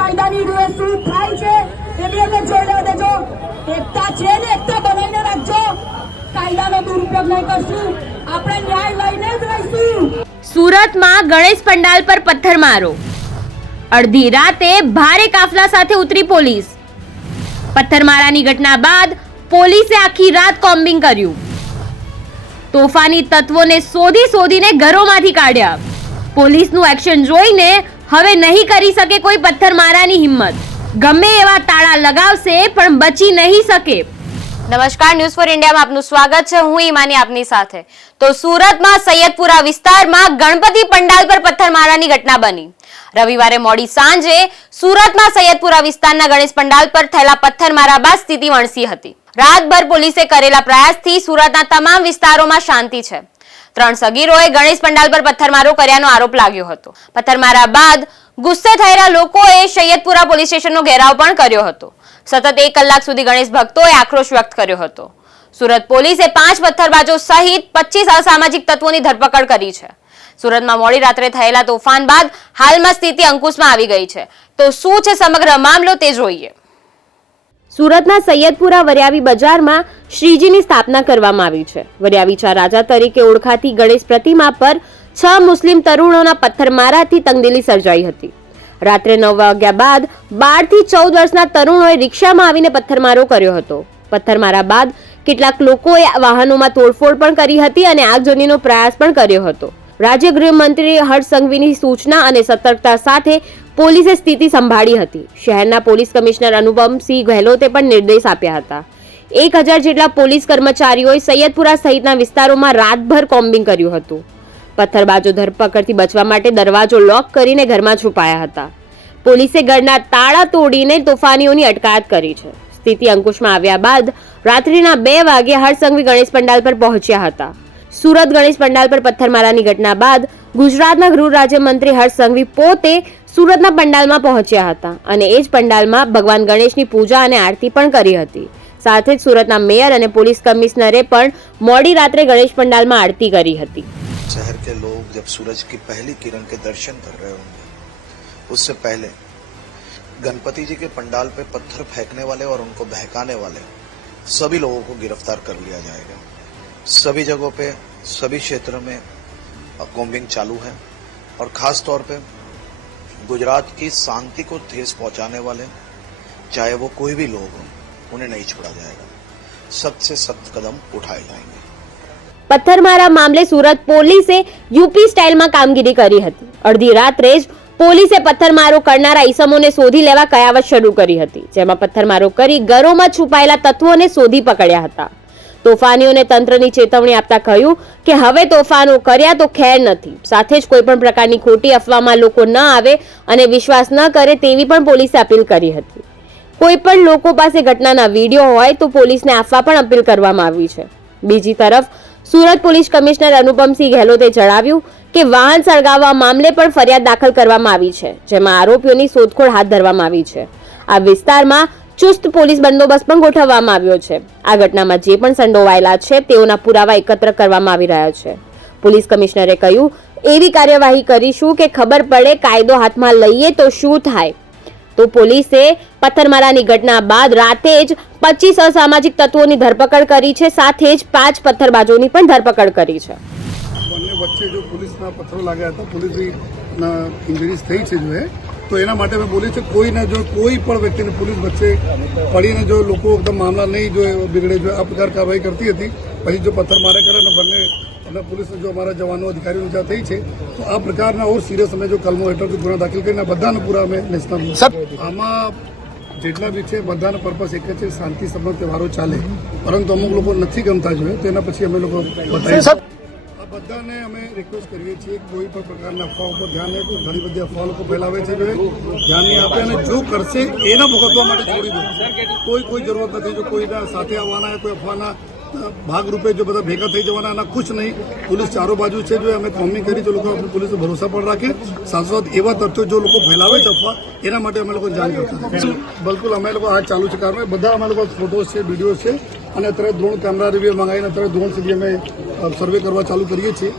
કાયદાની શું થાય છે? એ બી અમને જોઈ લેવા દેજો. એકતા છે ને એકતા બનાવીને રાખજો. કાયદાનો દુરુપયોગ નહીં કરશું. આપણે ન્યાય લઈને જ રહીશું. સુરતમાં ગણેશ પંડાલ પર પથ્થરમારો અડધી રાતે ભારે કાફલા સાથે ઉતરી પોલીસ. પથ્થરમારાની ઘટના બાદ પોલીસે આખી રાત કોમ્બિંગ કર્યું. તોફાની તત્વોને શોધી શોધીને ઘરોમાંથી કાઢ્યા. પોલીસનું એક્શન જોઈને હવે નહીં કરી શકે કોઈ પથ્થરમારાની હિંમત. ગમે એવા તાળા લગાવશે, પણ બચી નહીં શકે. નમસ્કાર ન્યૂઝ ફોર ઇન્ડિયામાં આપનું સ્વાગત છે. હું ઈમાની આપની સાથે. તો સુરતમાં સૈયદપુરા વિસ્તારમાં ગણપતિ પંડાલ પર પથ્થરમારાની ઘટના બની. રવિવારે મોડી સાંજે સુરતમાં સૈયદપુરા વિસ્તારના ગણેશ પંડાલ પર થયેલા પથ્થરમારા બાદ સ્થિતિ વણસી હતી. રાતભર પોલીસે કરેલા પ્રયાસથી સુરતના તમામ વિસ્તારોમાં શાંતિ છે. ત્રણ સગીરોએ ગણેશ પંડાલ પર પથ્થરમારો કર્યાનો આરોપ લાગ્યો હતો. પથ્થરમારા બાદ ગુસ્સે થયેલા લોકોએ સૈયદપુરા પોલીસ સ્ટેશનનો ઘેરાવ પણ કર્યો હતો. સતત એક કલાક સુધી ગણેશ ભક્તોએ આક્રોશ વ્યક્ત કર્યો હતો. સુરત પોલીસે પાંચ પથ્થરબાજો સહિત પચીસ અસામાજિક તત્વોની ધરપકડ કરી છે. સુરતમાં મોડી રાત્રે થયેલા તોફાન બાદ હાલમાં સ્થિતિ અંકુશમાં આવી ગઈ છે. તો શું છે સમગ્ર મામલો તે જોઈએ. સુરતના સૈયદપુરા વરિયાવી બજારમાં શ્રીજીની સ્થાપના કરવામાં આવી છે. વરિયાવીચા રાજા તરીકે ઓળખાતી ગણેશ પ્રતિમા પર છ મુસ્લિમ તરુણોના પથ્થરમારાથી તંગદિલી સર્જાઈ હતી. રાત્રે નવ વાગ્યા બાદ બારથી ચૌદ વર્ષના તરુણોએ રિક્ષામાં આવીને પથ્થરમારો કર્યો હતો. પથ્થરમારા બાદ કેટલાક લોકોએ વાહનોમાં તોડફોડ પણ કરી હતી અને આગજનીનો પ્રયાસ પણ કર્યો હતો. રાજ્ય ગૃહમંત્રી હર્ષ સંઘવીની સૂચના અને સતર્કતા સાથે પોલીસે સ્થિતિ સંભાળી હતી. શહેરના પોલીસ કમિશનર અનુપમસિંહ ગહેલોતે પણ નિર્દેશ આપ્યા હતા. એક હજાર જેટલા પોલીસ કર્મચારીઓએ સૈયદપુરા સહિતના વિસ્તારોમાં રાતભર કોમ્બિંગ કર્યું હતું. પથ્થરબાજો ધરપકડથી બચવા માટે દરવાજો લોક કરીને ઘરમાં છુપાયા હતા. પોલીસે ઘરના તાળા તોડીને તોફાનીઓની અટકાયત કરી છે. સ્થિતિ અંકુશમાં આવ્યા બાદ રાત્રિના બે વાગે હરસંઘવી ગણેશ પંડાલ પર પહોંચ્યા હતા. સુરત ગણેશ પંડાલ પર પથ્થરમારાની ઘટના બાદ ગુજરાતના ગૃહ રાજ્યમંત્રી હર્ષ સંઘવી પોતે સુરતના પંડાલમાં પહોંચ્યા હતા અને એ જ પંડાલમાં ભગવાન ગણેશની પૂજા અને આરતી પણ કરી હતી સાથે જ સુરતના મેયર અને પોલીસ કમિશનરે પણ મોડી રાત્રે ગણેશ પંડાલમાં આરતી કરી હતી शहर के लोग जब सूरज की पहली किरण के दर्शन कर रहे होंगे उससे पहले गणपति जी के पंडाल पे पत्थर फेंकने वाले और उनको बहकाने वाले सभी लोगों को गिरफ्तार कर लिया जाएगा सभी जगहों पे सभी क्षेत्र में कॉम्बिंग चालू है और खास तौर पे गुजरात की शांति को ठेस पहुंचाने वाले चाहे वो कोई भी लोग हों उन्हें नहीं छोड़ा जाएगा सख्त से सख्त कदम उठाए जाएंगे પથ્થરમારા મામલે સુરત પોલીસે યુપી સ્ટાઇલમાં કામગીરી કરી હતી અડધી રાત્રે જ પોલીસે પથ્થરમારો કરનારા ઈસમોને શોધી લેવા કયાવત શરૂ કરી હતી જેમાં પથ્થરમારો કરી ઘરોમાં છુપાયેલા તત્વોને શોધી પકડ્યા હતા તોફાનીઓને તંત્રની ચેતવણી આપતા કહ્યું કે હવે તોફાનો કર્યા તો ખેર નથી. સાથે જ કોઈ પણ પ્રકારની ખોટી અફવામાં લોકો ન આવે અને વિશ્વાસ ન કરે તેવી પણ પોલીસે અપીલ કરી હતી. કોઈ પણ લોકો પાસે ઘટનાના વીડિયો હોય તો પોલીસને આપવા પણ અપીલ કરવામાં આવી છે. બીજી તરફ, સુરત પોલીસ કમિશનર અનુપમસિંહ ગહેલોતે જણાવ્યું કે વાહન સળગાવવા મામલે પણ ફરિયાદ દાખલ કરવામાં આવી છે, જેમાં આરોપીઓની શોધખોળ હાથ ધરવામાં આવી છે. આ વિસ્તારમાં ચુસ્ત પોલીસ બંદોબસ્ત પણ ગોઠવવામાં આવ્યો છે. આ ઘટનામાં જે પણ સંડોવાયેલા છે, તેઓના પુરાવા એકત્ર કરવામાં આવી રહ્યા છે. પોલીસ કમિશનરે કહ્યું, એવી કાર્યવાહી કરીશું કે ખબર પડે કાયદો હાથમાં લઈએ તો શું થાય. તો પોલીસે પથ્થરમારાની ઘટના બાદ રાતે જ પચીસ અસામાજિક તત્વોની ધરપકડ કરી છે, સાથે જ પાંચ પથ્થરબાજોની પણ ધરપકડ કરી છે. બંને વચ્ચે જો પોલીસના પથ્થરો લાગ્યા હતા, પોલીસના ઇન્જરીઝ થઈ છે, જો તો એના માટે અમે બોલીએ છીએ કોઈને જો કોઈ પણ વ્યક્તિને પોલીસ વચ્ચે પડીને જો લોકો એકદમ મામલા નહીં જો બિગડે જો આ પ્રકાર કાર્યવાહી કરતી હતી પછી જો પથ્થર મારે કરે અને બંને અને પોલીસને જો અમારા જવાનો અધિકારીઓ ઇજા થઈ છે તો આ પ્રકારના ઓર સિરિયસ અમે જો કલમો હેઠળ ગુના દાખલ કરીને બધાને પૂરા અમે નેશનલ આમાં જેટલા બી છે બધાનો પર્પસ એક જ છે શાંતિ સંબંધ તહેવારો ચાલે. પરંતુ અમુક લોકો નથી ગમતા જોઈએ તો એના પછી અમે લોકો બતાવીએ આ બધાને અમે રિક્વેસ્ટ કરીએ છીએ કોઈ પણ પ્રકારના અફવા ઉપર ધ્યાન નહીં આપે. ઘણી બધી અફવા લોકો ફેલાવે છે ધ્યાન નહીં આપે અને જો કરશે, એના ભોગવવા માટે છોડી દો. કોઈ કોઈ જરૂરત નથી. જો કોઈના સાથે આવવાના, કોઈ અફવાના ભાગરૂપે જો બધા ભેગા થઈ જવાના એના ખુશ નહીં. પોલીસ ચારો બાજુ છે જો, અમે કોમી કરી, જો લોકો પોલીસ ભરોસા પણ રાખે. સાથોસાથ એવા તથ્યો જો લોકો ફેલાવે છે અફવા, એના માટે અમે લોકો જાણ કરતા બિલકુલ, અમે લોકો આ ચાલુ છે કારણ બધા અમે લોકો ફોટોસ છે વીડિયો છે. અને અત્યારે ડ્રોન કેમેરા રિવ્યુ મંગાવીને અત્યારે ડ્રોન સુધી અમે સર્વે કરવા ચાલુ કરીએ છીએ.